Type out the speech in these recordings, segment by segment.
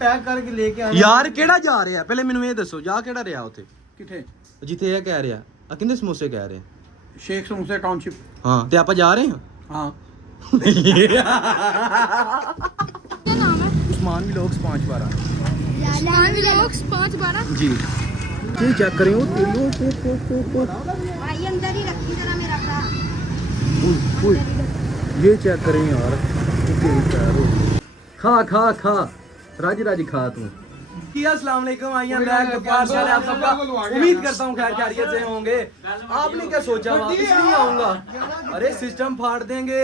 Pack ਕਰਕੇ ਲੈ ਕੇ ਆਣੇ ਯਾਰ ਕਿਹੜਾ ਜਾ ਰਿਹਾ ਪਹਿਲੇ ਮੈਨੂੰ ਇਹ ਦੱਸੋ ਜਾ ਕਿਹੜਾ ਰਿਹਾ ਉੱਥੇ ਕਿੱਥੇ? ਜਿੱਥੇ ਇਹ ਕਹਿ ਰਿਹਾ ਆ ਕਿੰਨੇ ਸਮੋਸੇ ਕਹਿ ਰਹੇ ਸ਼ੇਖ ਸਮੋਸੇ ਟਾਊਨਸ਼ਿਪ। ਹਾਂ ਤੇ ਆਪਾਂ ਜਾ ਰਹੇ ਹਾਂ हाँ क्या नाम है? उस्मान व्लॉग्स 512 उस्मान व्लॉग्स 512 जी ये चेक करें वो भाई अंदर ही रखी जरा मेरा भरा। ये चेक करें यार खा खा खा राज राज खा तू अस्सलाम वालेकुम आइए मैं गफ्फार साले आप सबका उम्मीद करता हूँ खैर खैरियत से होंगे। आपने क्या सोचा वापस नहीं आऊंगा? अरे सिस्टम फाड़ देंगे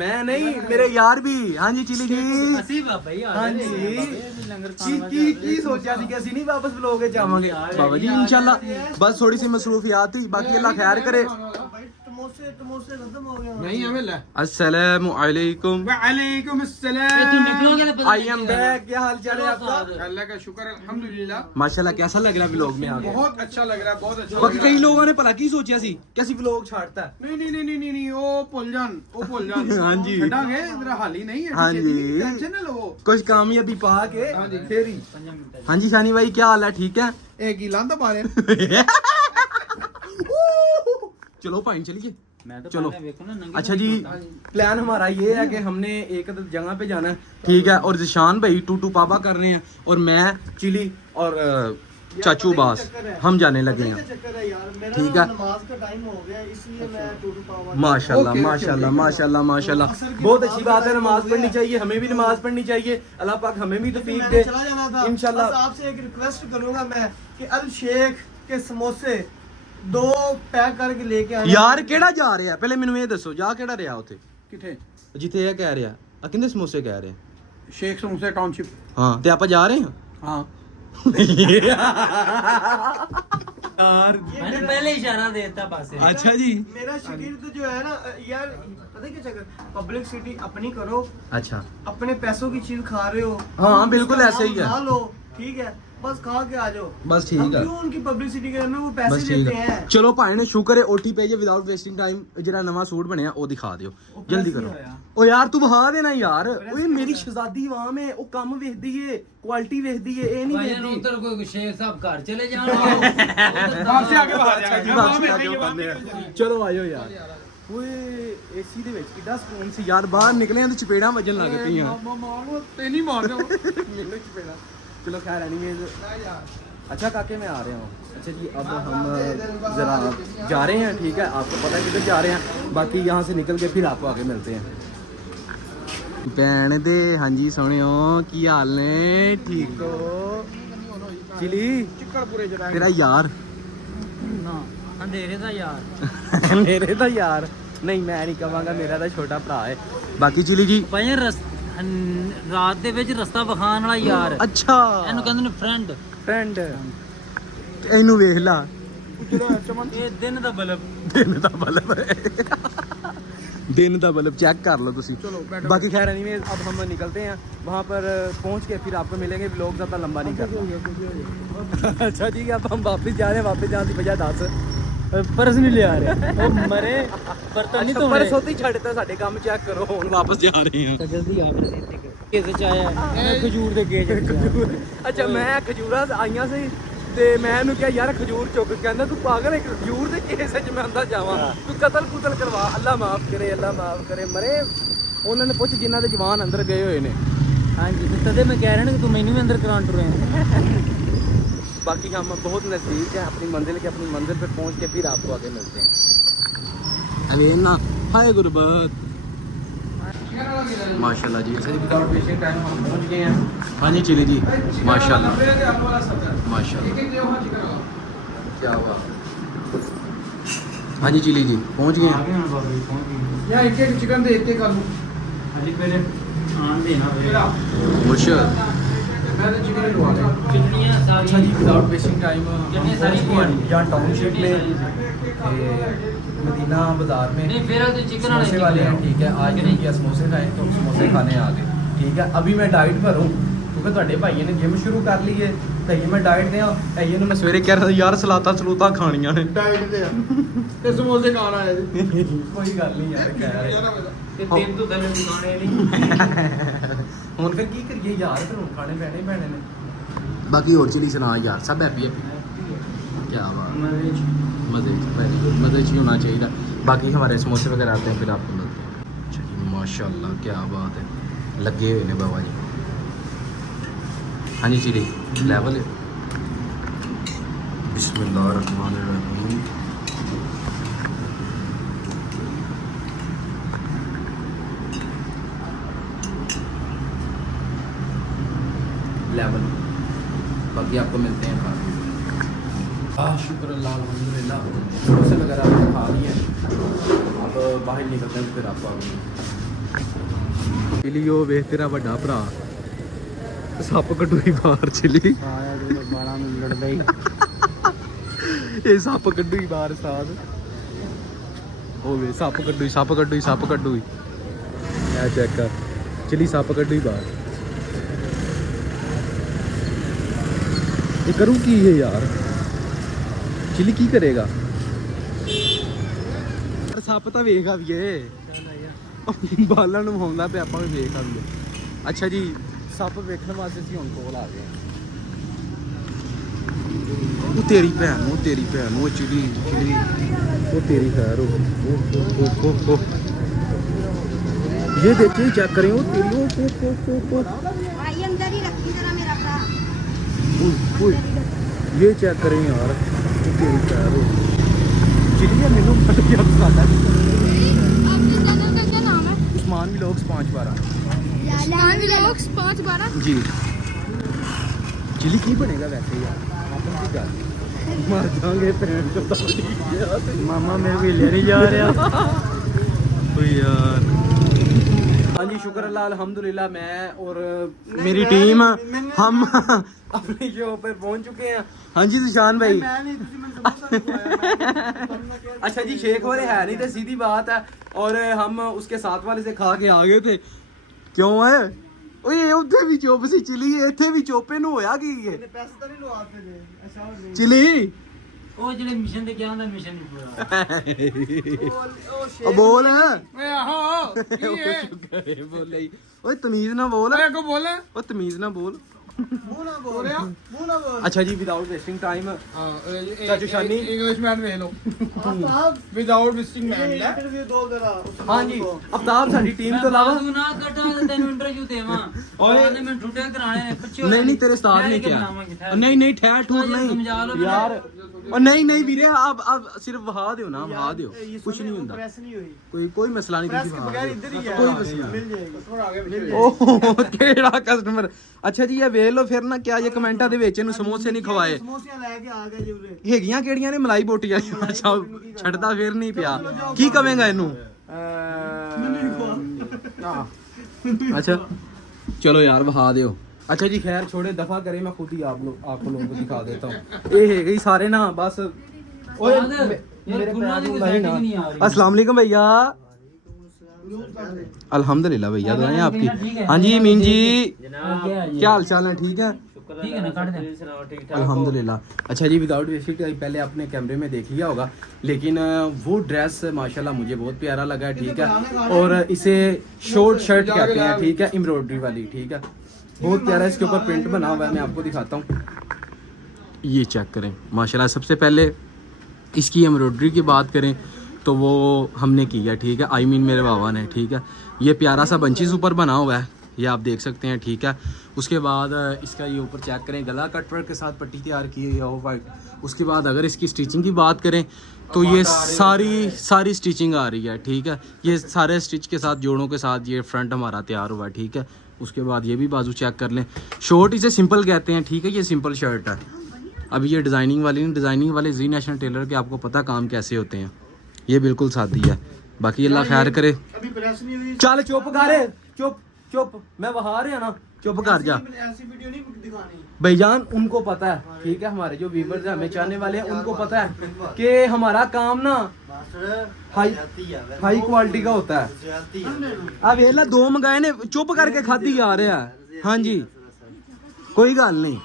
मैं नहीं मेरे यार भी। हाँ जी चिली जी हाँ जी की सोचा सी कि असि नहीं वापस ब्लॉग च आवांगे बाबा जी इंशाल्लाह बस थोड़ी सी मसरूफियात थी बाकी अल्लाह खैर करे। टमोसे खत्म हो गए नहीं हमें ला। अस्सलामु अलैकुम वालेकुम अस्सलाम। I am back. क्या हाल चाल है आपका? अल्लाह का शुक्र अल्हम्दुलिल्लाह। माशाल्लाह कैसा लग रहा है व्लॉग में आके? बहुत अच्छा लग रहा है, बहुत अच्छा बाकी लग कई रहा लोगों ने भला की सोचा सी कैसी व्लॉग छाड़ता है। है। नहीं ओ भुल जान हाँ जी। छड़ांगे इधर हाली नहीं है। हाँ जी। टेंशन ना लो। कुछ कामयाबी पा के हाँ जी। फिर ही। हाँ जी शानी भाई क्या हाल है? ठीक है एक ही लांदा मारे। चलो पाइन चलिए चलो। अच्छा जी प्लान हमारा ये है कि हमने एक जगह पे जाना है ठीक है और जिशान भाई टूटू पापा कर रहे हैं और मैं चिली और चाचू बास हम जाने लगे हैं ठीक है। नमाज का टाइम हो गया इसलिए मैं टूटू पावा। माशाल्लाह ओके, माशाल्लाह माशाल्लाह माशाल्लाह बहुत अच्छी बात है। नमाज पढ़नी चाहिए हमें भी नमाज पढ़नी चाहिए अल्लाह पाक हमें भी तौफीक दे चला जाना था इंशाल्लाह। बस आपसे एक रिक्वेस्ट करूंगा मैं कि अल शेख के समोसे 2 पैक करके लेके आने। यार ਕਿਹੜਾ ਜਾ ਰਿਹਾ ਪਹਿਲੇ ਮੈਨੂੰ ਇਹ ਦੱਸੋ ਜਾ ਕਿਹੜਾ ਰਿਹਾ ਉੱਥੇ किथे? ਜਿੱਥੇ ਇਹ ਕਹਿ ਰਿਹਾ ਆ ਕਿੰਨੇ ਸਮੋਸੇ ਕਹਿ ਰਹੇ शेख समोसे टाउनशिप। ਹਾਂ ਤੇ ਆਪਾਂ ਜਾ ਰਹੇ ਹਾਂ हाँ यार मैंने पहले इशारा देता बस। अच्छा जी मेरा शरीर तो जो है ना यार पता है क्या चक्कर पब्लिक सिटी अपनी करो अच्छा अपने पैसों की चीज खा रहे हो। हाँ, बिल्कुल उसका ऐसे ही नाम है। खा लो ठीक है बस खा के आ जाओ। बस ठीक हम है क्यों उनकी पब्लिसिटी करने में वो पैसे बस ठीक देते है हैं। चलो भाई ने शुक्र है ओटी पे विदाउट वेस्टिंग टाइम ਜਿਹੜਾ ਨਵਾਂ ਸੂਟ ਬਣਿਆ ਉਹ ਦਿਖਾ ਦਿਓ ਜਲਦੀ ਕਰੋ। ਓ ਯਾਰ ਤੂੰ ਬਹਾ ਦੇਣਾ ਯਾਰ ਓਏ ਮੇਰੀ ਸ਼ਹਜ਼ਾਦੀ ਆਵਾਮ ਹੈ ਉਹ ਕੰਮ ਵੇਖਦੀ ਏ ਕੁਆਲਿਟੀ ਵੇਖਦੀ ਏ ਇਹ ਨਹੀਂ भाई ਵੇਖਦੀ। उधर कोई शेख साहब घर चले जाना। वापसी आके बाहर जाएंगे। ਚਲੋ ਆਇਓ ਯਾਰ ਓਏ ਏਸੀ ਦੇ ਵਿੱਚ ਕਿੱਡਾ ਸਕੂਨ ਸੀ ਯਾਰ ਬਾਹਰ ਨਿਕਲੇ ਤੇ ਚਪੇੜਾਂ ਵੱਜਣ ਲੱਗ ਪਈਆਂ मारो तेनी मार दो। ਮੈਨੂੰ ਚਪੇੜਾਂ। चलो खैर एनीवेज अच्छा काके मैं आ रहा हूँ। अच्छा जी अब हम ज़रा जा रहे हैं ठीक है आपको पता है किधर जा रहे हैं बाकी यहाँ से निकल के फिर आपको आगे मिलते हैं। भैन दे हाँ जी सोनियो की हाल ने ठीक हो चिली तेरा यार ना अंधेरे दा यार मेरे तो यार नहीं मैं नहीं कहांगा मेरा तो छोटा भरा है बाकी चिली जी भाई रात ਦੇ ਵਿੱਚ ਰਸਤਾ ਵਿਖਾਣ ਵਾਲਾ ਯਾਰ अच्छा ਇਹਨੂੰ ਕਹਿੰਦੇ ਨੇ ਫਰੈਂਡ फ्रेंड ਇਹਨੂੰ ਵੇਖ ਲਾ ਇਹ ਦਿਨ ਦਾ ਬਲਬ दिन का बल्ब दिन का बल्ब चेक कर लो तुसी। बाकी खैर एनीवेज अब हम निकलते हैं वहाँ पर पहुँच के फिर आपको मिलेंगे व्लॉग ज़्यादा लंबा नहीं करना। अच्छा जी अब हम वापस जा रहे हैं वापस जाने की वजह दस ਪਰਸ ਨਹੀਂ ਲਿਆ ਰਿਹਾ ਉਹ ਮਰੇ ਬਰਤਨ ਨਹੀਂ ਧੋਣੇ पर सोती छड़ता साडे काम चेक करो हुण वापस जा रहे हैं। ਜਲਦੀ ਆ ਮੇਰੇ ਤੇ ਕਿਸ ਚ ਆਇਆ ਮੈਂ ਖਜੂਰ ਦੇ ਗੇਜ अच्छा मैं खजूरा आईਆਂ ਸੀ ਤੇ ਮੈਂ ਇਹਨੂੰ ਕਿਹਾ ਯਾਰ ਖਜੂਰ ਚੁੱਕ ਕਹਿੰਦਾ ਤੂੰ ਪਾਗਲ ਹੈ ਖਜੂਰ ਦੇ ਕੇਸ ਵਿੱਚ ਮੈਂ ਅੰਦਰ ਜਾਵਾਂ ਤੂੰ ਕਤਲ ਕੁਤਲ ਕਰਵਾ ਅੱਲਾ ਮਾਫ ਕਰੇ ਮਰੇ ਉਹਨਾਂ ਨੇ ਪੁੱਛ ਜਿਨ੍ਹਾਂ ਦੇ ਜਵਾਨ ਅੰਦਰ ਗਏ ਹੋਏ ਨੇ। ਹਾਂਜੀ ਤੇ ਤਦੇ ਮੈਂ ਕਹਿ ਰਿਹਾ ਨਾ ਕਿ ਤੂੰ ਮੈਨੂੰ ਵੀ ਅੰਦਰ ਕਰਾਉਣ ਟੁਰਿਆ। बाकी हम बहुत नज़दीक हैं अपनी मंजिल पे पहुंच के फिर आपको आगे मिलते हैं। अबे ना हाय गुरबत माशाल्लाह जी सही विदाउट वेस्टिंग टाइम हम पहुंच गए हैं। हाँ जी चिली जी माशाल्लाह क्या हुआ। हाँ जी चिली जी पहुंच गए हैं। यार एक चिकन दे के कर लूं। ਹਾਂਜੀ ਪਹਿਲੇ ਆਣ ਦੇਣਾ मुर्शद मैं तो चिकन लगा ले। ਕਿੰਨੀਆਂ अच्छा ਸਾਰੀਆਂ जी विदाउट वेस्टिंग टाइम कितनी सारी कुआड़ी? यहाँ टाउनशिप में मदीना बाजार में ਨਹੀਂ ਫਿਰ ਉਹ ਚਿਕਨ समोसे वाले हैं ठीक है आज दिन किया समोसे खाए तो समोसे खाने आ गए ठीक है। अभी मैं डाइट पर हूँ क्योंकि ਤੁਹਾਡੇ ਭਾਈਏ ਨੇ ਜਿਮ ਸ਼ੁਰੂ ਕਰ ਲਈ ਹੈ ਤੇ ਮੈਂ ਡਾਈਟ ਤੇ ਆ ਇਹਨੂੰ ਮੈਂ ਸਵੇਰੇ ਕਹਿ ਰਿਹਾ ਯਾਰ ਸਲਾਤਾਂ ਖਾਣੀਆਂ ਨੇ डाइट दे ते समोसे खाना है ਕੋਈ ਗੱਲ ਨਹੀਂ ਯਾਰ ਕਹਿ ਰਿਹਾ ਤੇ ਤਿੰਨ ਤੋਂ ਥੱਲੇ ਦੁਕਾਨੇ ਨਹੀਂ ਹੁਣ ਫਿਰ ਕੀ ਕਰੀਏ ਯਾਰ, ਫਿਰ ਹੁਣ ਖਾਣੇ ਪੈਣੇ ਨੇ। बाकी और चिली सुना यार, सब हैप्पी है, क्या बात, मज़े ही होना चाहिए। बाकी हमारे समोसे वगैरह आते हैं फिर आपको मिलते हैं। चलिए माशाल्लाह क्या बात है, लगे हुए हैं बाबा जी। हाँ जी चिली लेवल है। बिस्मिल्लाहिर्रहमानिर्रहीम। लेवल। बाकी आपको मिलते हैं खा। शुक्र अल्लाह अल्हम्दुलिल्लाह, समोसे वगैरह आपने खा लिए हैं। अब बाहर निकलते हैं फिर आपको आगे चिली वो वे तेरा बड़ा भरा सप कटोई बाहर चिली ये सप कटोई बाहर साथ हो वे सप कटोई ऐ चेक कर चिली सप कटोई बाहर। ये करूँ की है यार, चिली की करेगा सप तो वेख आवीए बालन नमाਉਂਦਾ ਪਿਆ, ਆਪਾਂ ਵੀ ਵੇਖ ਆવીਏ। ਅੱਛਾ ਜੀ ਸੱਪ ਵੇਖਣ ਵਾਸਤੇ ਅਸੀਂ ਹੁਣ ਕੋਲ ਆ ਗਏ। ਉਹ ਤੇਰੀ ਭੈਣ ਨੂੰ ਉਹ ਚਿਲੀ ਉਹ ਤੇਰੀ ਖੈਰ ਹੋ। ये देखिए चेक करें वो तेरी भाई अंदर ही रखी जरा मेरा भरा। ये चेक करें यार, वो तेरी खैर हो। चिली मैनू फट गया सादा। आपके चैनल का क्या नाम है? Usman vlogs 512 Usman vlogs 512। जी। चिली की बनेगा वैसे यार, आपन की गल मर जाएंगे पैन को मामा मेरे को ले नहीं जा रहा। ओ यार हाँ जी शुक्र अल्लाह अल्हम्दुलिल्लाह, मैं और मेरी टीम हम अपनी शो पर पहुंच चुके हैं। हाँ जी सुशान भाई। मैं नहीं, तुसी मैंने समोसा नहीं खवाया। अच्छा जी शेख वाले है नहीं तो सीधी बात है, और हम उसके साथ वाले से खा के आ गए थे। क्यों है ओए ਉੱਥੇ ਵੀ ਚੁੱਪ ਸੀ चिली, ਇੱਥੇ ਵੀ ਚੁੱਪੇ ਨੂੰ ਹੋਇਆ ਕੀ ਹੈ पैसे तो नहीं लवाते थे अच्छा नहीं। चिली ਉਹ ਜਿਹੜੇ ਮਿਸ਼ਨ ਤੇ ਗਿਆ ਹੁੰਦਾ ਮਿਸ਼ਨ ਨਹੀਂ ਪੂਰਾ। ਉਹ ਬੋਲ ਓਏ ਆਹੋ ਕੀ ਹੈ ਬੋਲੇ ਓਏ ਤਮੀਜ਼ ਨਾ ਬੋਲ, ਓਏ ਕੋ ਬੋਲ ਓ ਤਮੀਜ਼ ਨਾ ਬੋਲ। मुंह ना बोल, मुंह ना बोल। अच्छा जी विदाउट वेस्टिंग टाइम ਚਾਚੂ ਸ਼ਾਨੀ ਇੰਗਲਿਸ਼ਮੈਨ ਵੇਖ ਲਓ आफ्ताब, ਵਿਦਆਊਟ ਵਿਜ਼ਿਟਿੰਗ ये ਮੈਨ ਦਾ इंटरव्यू दो जरा हाँ जी अफ्ताब साडी टीम तो अलावा ਤੂੰ ਨਾ ਕਟਾ ਤੈਨੂੰ ਇੰਟਰਵਿਊ ਦੇਵਾਂ। ਉਹਨੇ ਮੈਨੂੰ ਠੁੱਟੇ ਕਰਾਣੇ ਨੇ ਪਿੱਛੇ। नहीं नहीं तेरे साथ नहीं किया, नहीं नहीं ठहर ठूर नहीं समझा लो यार और नहीं वीरे अब सिर्फ वहा दियो ना, वहा दियो, कुछ नहीं होता, प्रेस नहीं हुई, कोई मसला नहीं। प्रेस तुसी के वहा बगैर दियो। इधर ही है, कोई मसला मिल जाएगी। ओह केड़ा कस्टमर। अच्छा जी ये ਵੇਖ ਲਓ ਫਿਰ ਨਾ ਕਿਆ ਜੇ ਕਮੈਂਟਾਂ ਦੇ ਵਿੱਚ ਇਹਨੂੰ ਸਮੋਸੇ ਨਹੀਂ ਖਵਾਏ समोसे लेके आ गए जी उरे। ਹੈਗੀਆਂ ਕਿਹੜੀਆਂ ਨੇ ਮਲਾਈ ਬੋਟੀ ਵਾਲੀਆਂ। ਅੱਛਾ ਛੱਡਦਾ ਫਿਰ ਨਹੀਂ ਪਿਆ, ਕੀ ਕਵੇਂਗਾ ਇਹਨੂੰ। अच्छा चलो यार बहा दियो। अच्छा जी खैर छोड़े दफा करे, मैं खुद ही आपको लोगों को दिखा देता हूँ। ये है गई सारे ना बस ओए मेरे पैर में लाई ना। अस्सलाम वालेकुम भैया। अल्हम्दुलिल्लाह भैया दुआएं आपकी। हाँ जी मीन जी क्या हाल चाल है, ठीक है ठीक है ना काट दे। अल्हम्दुलिल्लाह। अच्छा जी विदाउट वेस्टिंग पहले आपने कैमरे में देख लिया होगा, लेकिन वो ड्रेस माशाल्लाह मुझे बहुत प्यारा लगा है, ठीक है। और इसे शॉर्ट शर्ट कहते हैं, ठीक है, एम्ब्रॉयडरी वाली, ठीक है, बहुत प्यारा इसके ऊपर प्रिंट बना हुआ है। मैं आपको दिखाता हूँ, ये चेक करें माशाल्लाह। सबसे पहले इसकी एम्ब्रॉयडरी की बात करें तो वो हमने की है, ठीक है, आई मीन मेरे बाबा ने, ठीक है। ये प्यारा सा बंचीज ऊपर बना हुआ है, ये आप देख सकते हैं, ठीक है। उसके बाद इसका ये ऊपर चेक करें, गला कट वर्क के साथ पट्टी तैयार की है ऑफ वाइट। उसके बाद अगर इसकी स्टिचिंग की बात करें तो ये सारी स्टिचिंग आ रही है, ठीक है। ये सारे स्टिच के साथ जोड़ों के साथ ये फ्रंट हमारा तैयार हुआ है, ठीक है। उसके बाद ये भी बाजू चेक कर लें। शॉर्ट इसे सिंपल कहते हैं, ठीक है, ये सिंपल शर्ट है। अभी ये डिज़ाइनिंग वाली नहीं, डिज़ाइनिंग वाले जी नेशनल टेलर के आपको पता काम कैसे होते हैं, ये बिल्कुल सादी है। बाकी अल्लाह खैर करे। अभी प्रेस नहीं हुई। चल चुप कर, चुप मैं वहा रहा ना, चुप कर जा ऐसी वीडियो नहीं दिखानी भाईजान। उनको पता है, ठीक है, हमारे जो व्यूअर्स हैं, हमें चाहने वाले हैं, उनको पता है कि हमारा काम ना हाई क्वालिटी का होता है। अब वेला दो मंगाए ने चुप करके खाधी जा रहा है। हाँ जी कोई गल नहीं,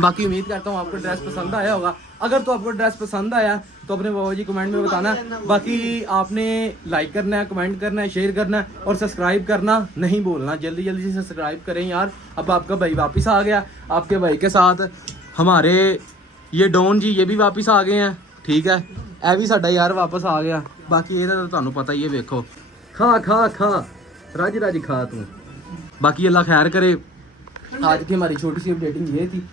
बाकी उम्मीद करता हूँ आपको ड्रेस पसंद आया होगा। अगर तो आपको ड्रेस पसंद आया तो अपने बाबा जी कमेंट में बताना। बाकी आपने लाइक करना है, कमेंट करना है, शेयर करना है और सब्सक्राइब करना नहीं भूलना। जल्दी जल्दी से सब्सक्राइब करें यार। अब आपका भाई वापस आ गया, आपके भाई के साथ हमारे ये डॉन जी ये भी वापस आ गए हैं, ठीक है। ए भी साडा यार वापस आ गया। बाकी ये तो तुहानू पता ही है, वेखो खा खा खा रज रज खा तू। बाकी अल्लाह खैर करे। आज की हमारी छोटी सी अपडेटिंग ये थी।